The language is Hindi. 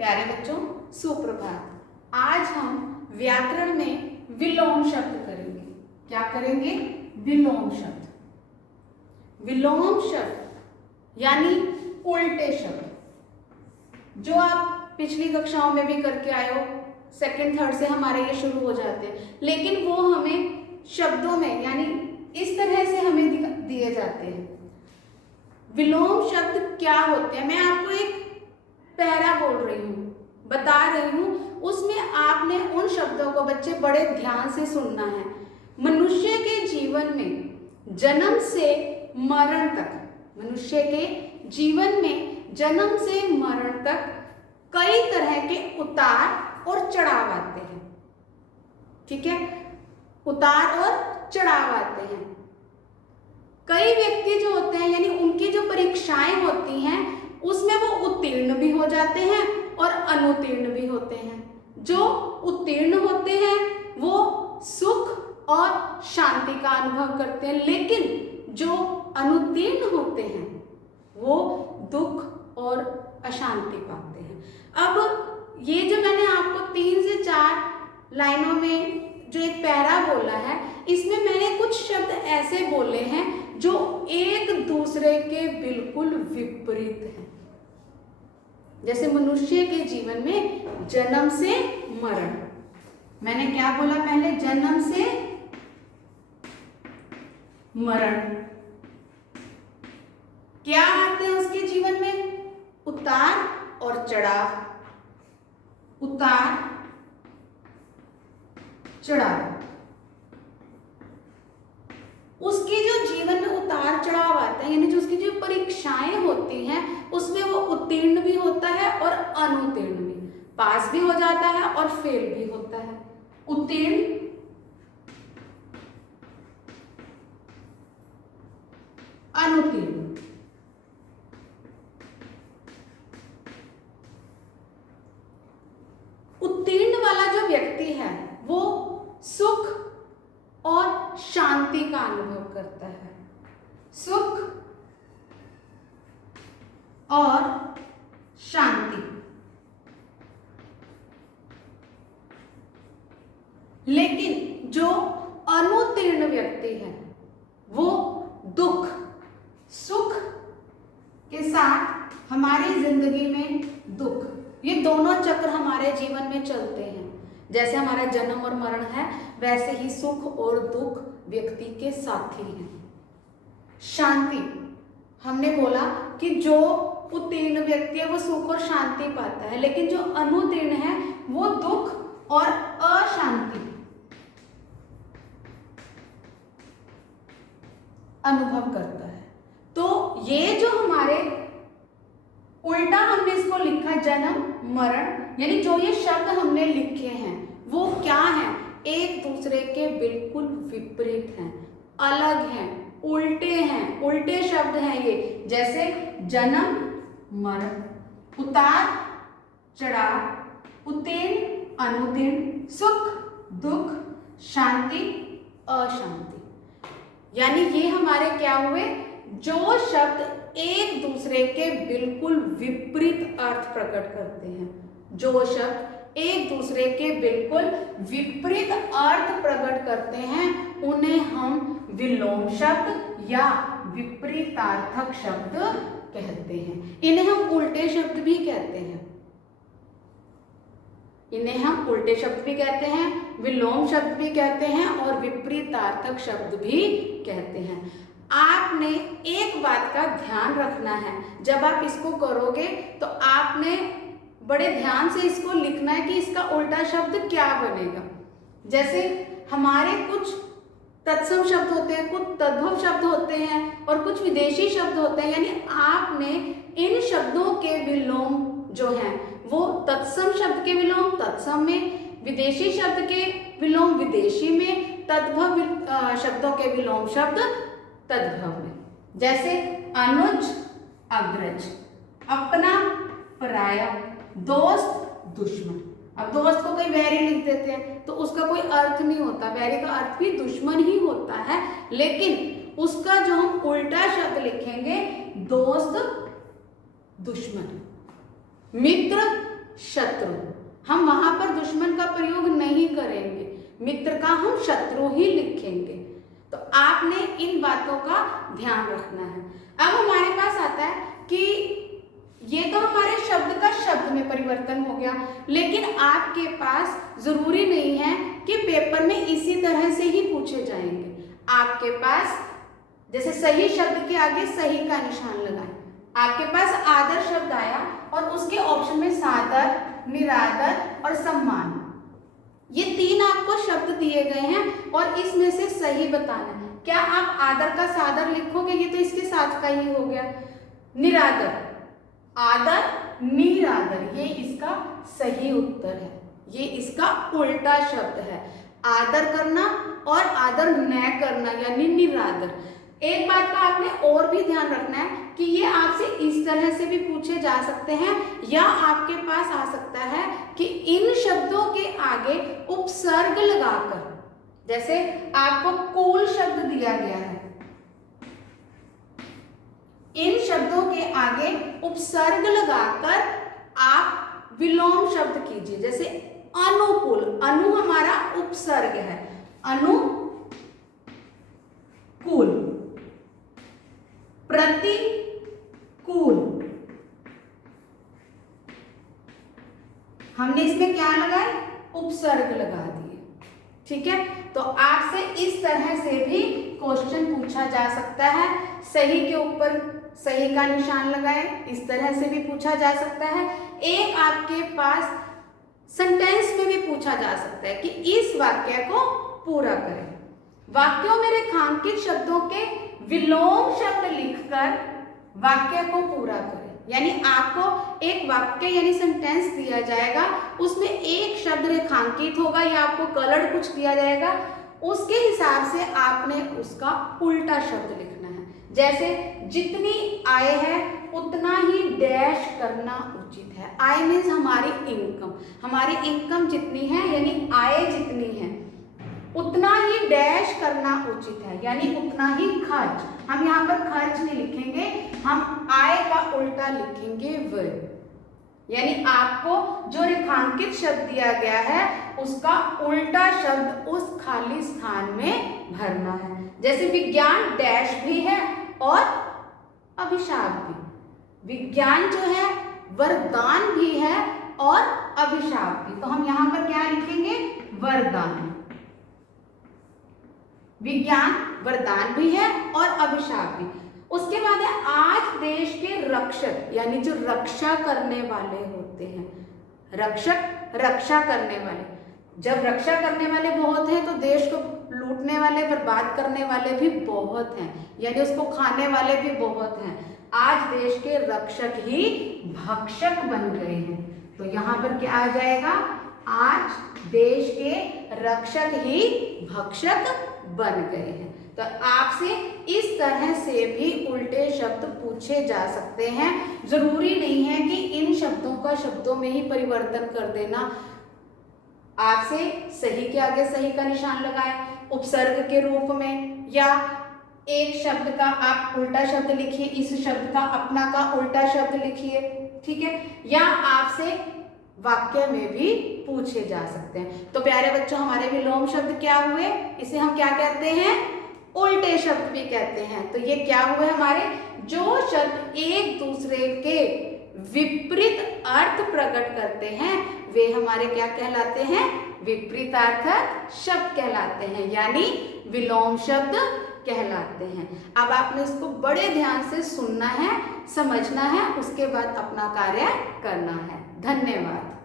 प्यारे बच्चों, सुप्रभात। आज हम व्याकरण में विलोम शब्द करेंगे। क्या करेंगे? विलोम शब्द। विलोम शब्द यानी उल्टे शब्द, जो आप पिछली कक्षाओं में भी करके आए हो। सेकंड थर्ड से हमारे ये शुरू हो जाते हैं, लेकिन वो हमें शब्दों में यानी इस तरह से हमें दिए जाते हैं। विलोम शब्द क्या होते हैं? मैं आपको एक पैरा बोल रही हूँ, बता रही हूँ, उसमें आपने उन शब्दों को बच्चे बड़े ध्यान से सुनना है। मनुष्य के जीवन में जन्म से मरण तक, मनुष्य के जीवन में जन्म से मरण तक कई तरह के उतार और चढ़ाव आते हैं। ठीक है, उतार और चढ़ाव आते हैं। कई व्यक्ति जो होते हैं यानी उनकी जो परीक्षाएं होती हैं उसमें वो उत्तीर्ण भी हो जाते हैं और अनुत्तीर्ण भी होते हैं। जो उत्तीर्ण होते हैं वो सुख और शांति का अनुभव करते हैं, लेकिन जो अनुत्तीर्ण होते हैं वो दुख और अशांति पाते हैं। अब ये जो मैंने आपको 3 से 4 लाइनों में जो एक पैरा बोला है, इसमें मैंने कुछ शब्द ऐसे बोले हैं जो एक दूसरे के बिल्कुल विपरीत हैं। जैसे मनुष्य के जीवन में जन्म से मरण, मैंने क्या बोला पहले? जन्म से मरण। क्या आते हैं उसके जीवन में? उतार और चढ़ाव, उतार चढ़ाव। उसके जो जीवन में उतार चढ़ाव आता है यानी जो उसकी जो परीक्षाएं होती हैं उसमें वो उत्तीर्ण भी होता है और अनुत्तीर्ण भी, पास भी हो जाता है और फेल भी होता है। उत्तीर्ण, अनुत्तीर्ण। उत्तीर्ण वाला जो व्यक्ति है वो सुख और शांति का अनुभव करता है। सुख और शांति। लेकिन जो अनुत्तीर्ण व्यक्ति है वो दुख, सुख के साथ हमारी जिंदगी में दुख, ये दोनों चक्र हमारे जीवन में चलते हैं। जैसे हमारा जन्म और मरण है, वैसे ही सुख और दुख व्यक्ति के साथी हैं। शांति, हमने बोला कि जो उत्तीर्ण व्यक्ति है वो सुख और शांति पाता है, लेकिन जो अनुत्तीर्ण है वो दुख और अशांति अनुभव करता है। तो ये जो हमारे उल्टा हमने इसको लिखा जन्म मरण, यानी जो ये शब्द हमने लिखे हैं वो क्या हैं? एक दूसरे के बिल्कुल विपरीत हैं, अलग हैं, उल्टे हैं, उल्टे शब्द हैं ये। जैसे जन्म मरण, उतार चढ़ाव, उत्तीर्ण अनुत्तीर्ण, सुख दुख, शांति अशांति। यानी ये हमारे क्या हुए? जो शब्द एक दूसरे के बिल्कुल विपरीत अर्थ प्रकट करते हैं, जो शब्द एक दूसरे के बिल्कुल विपरीत अर्थ प्रकट करते हैं उन्हें हम विलोम शब्द या विपरीतार्थक शब्द कहते हैं। इन्हें हम उल्टे शब्द भी कहते हैं, इन्हें हम उल्टे शब्द भी कहते हैं, विलोम शब्द भी कहते हैं और विपरीतार्थक शब्द भी कहते हैं। आपने एक बात का ध्यान रखना है, जब आप इसको करोगे तो आपने बड़े ध्यान से इसको लिखना है कि इसका उल्टा शब्द क्या बनेगा। जैसे हमारे कुछ तत्सम शब्द होते हैं, कुछ तद्भव शब्द होते हैं और कुछ विदेशी शब्द होते हैं, यानी आपने इन शब्दों के विलोम जो हैं वो तत्सम शब्द के विलोम तत्सम में, विदेशी शब्द के विलोम विदेशी में, तद्भव शब्दों के विलोम शब्द तद्भव में। जैसे अनुज अग्रज, अपना पराया, दोस्त दुश्मन। अब दोस्त को कोई वैरी लिख देते हैं तो उसका कोई अर्थ नहीं होता, वैरी का अर्थ भी दुश्मन ही होता है, लेकिन उसका जो हम उल्टा शब्द लिखेंगे दोस्त दुश्मन, मित्र शत्रु। हम वहां पर दुश्मन का प्रयोग नहीं करेंगे, मित्र का हम शत्रु ही लिखेंगे। तो आपने इन बातों का ध्यान रखना है। अब हमारे पास आता है कि ये तो हमारे शब्द का शब्द में परिवर्तन हो गया, लेकिन आपके पास जरूरी नहीं है कि पेपर में इसी तरह से ही पूछे जाएंगे। आपके पास जैसे सही शब्द के आगे सही का निशान लगाएं। आपके पास आदर शब्द आया और उसके ऑप्शन में सादर, निरादर और सम्मान, ये 3 आपको शब्द दिए गए हैं और इसमें से सही बताना है। क्या आप आदर का सादर लिखोगे? ये तो इसके साथ का ही हो गया। निरादर, आदर, निरादर, ये इसका सही उत्तर है। ये इसका उल्टा शब्द है। आदर करना और आदर न करना यानी निरादर। एक बात का आपने और भी ध्यान रखना है कि ये आपसे इस तरह से भी पूछे जा सकते हैं या आपके पास आ सकता है कि इन शब्दों के आगे उपसर्ग लगाकर, जैसे आपको कूल शब्द दिया गया है, इन शब्दों के आगे उपसर्ग लगाकर आप विलोम शब्द कीजिए। जैसे अनुकूल, अनु हमारा उपसर्ग है, अनुकूल। प्रतिकूल, हमने इसमें क्या लगाए? उपसर्ग लगा दिए। ठीक है, तो आपसे इस तरह से भी क्वेश्चन पूछा जा सकता है। सही के ऊपर सही का निशान लगाए, इस तरह से भी पूछा जा सकता है। एक आपके पास सेंटेंस में भी पूछा जा सकता है कि इस वाक्य को पूरा करें। वाक्यों में रेखांकित शब्दों के विलोम शब्द लिखकर वाक्य को पूरा करें। यानी आपको एक वाक्य यानी सेंटेंस दिया जाएगा, उसमें एक शब्द रेखांकित होगा या आपको कलर्ड कुछ दिया जाएगा, उसके हिसाब से आपने उसका उल्टा शब्द लिखना है। जैसे जितनी आय है उतना ही डैश करना उचित है। आय मीन्स हमारी इनकम, हमारी इनकम जितनी है यानी आय जितनी है उतना ही डैश करना उचित है, यानी उतना ही खर्च। हम यहाँ पर खर्च नहीं लिखेंगे, हम आय का उल्टा लिखेंगे व्यय। यानी आपको जो रेखांकित शब्द दिया गया है उसका उल्टा शब्द उस खाली स्थान में भरना है। जैसे विज्ञान डैश भी है और अभिशाप भी। विज्ञान जो है वरदान भी है और अभिशाप भी। तो हम यहाँ पर क्या लिखेंगे? वरदान। विज्ञान वरदान भी है और अभिशाप भी। उसके बाद है आज देश के रक्षक, यानी जो रक्षा करने वाले होते हैं। रक्षक, रक्षा करने वाले। जब रक्षा करने वाले बहुत हैं तो देश को लूटने वाले, बर्बाद करने वाले भी बहुत हैं, यानी उसको खाने वाले भी बहुत हैं। आज देश के रक्षक ही भक्षक बन गए हैं। तो यहाँ पर क्या आ जाएगा? आज देश के रक्षक ही भक्षक बन गए हैं। तो आपसे इस तरह से भी उल्टे शब्द पूछे जा सकते हैं। जरूरी नहीं है कि इन शब्दों का शब्दों में ही परिवर्तन कर देना। आपसे सही के आगे सही का निशान लगाएं उपसर्ग के रूप में, या एक शब्द का आप उल्टा शब्द लिखिए, इस शब्द का अपना का उल्टा शब्द लिखिए। ठीक है, या आपसे वाक्य में भी पूछे जा सकते हैं। तो प्यारे बच्चों, हमारे विलोम शब्द क्या हुए? इसे हम क्या कहते हैं? उल्टे शब्द भी कहते हैं। तो ये क्या हुए हमारे? जो शब्द एक दूसरे के विपरीत अर्थ प्रकट करते हैं वे हमारे क्या कहलाते हैं? विपरीतार्थक शब्द कहलाते हैं, यानी विलोम शब्द कहलाते हैं। अब आपने इसको बड़े ध्यान से सुनना है, समझना है, उसके बाद अपना कार्य करना है। धन्यवाद।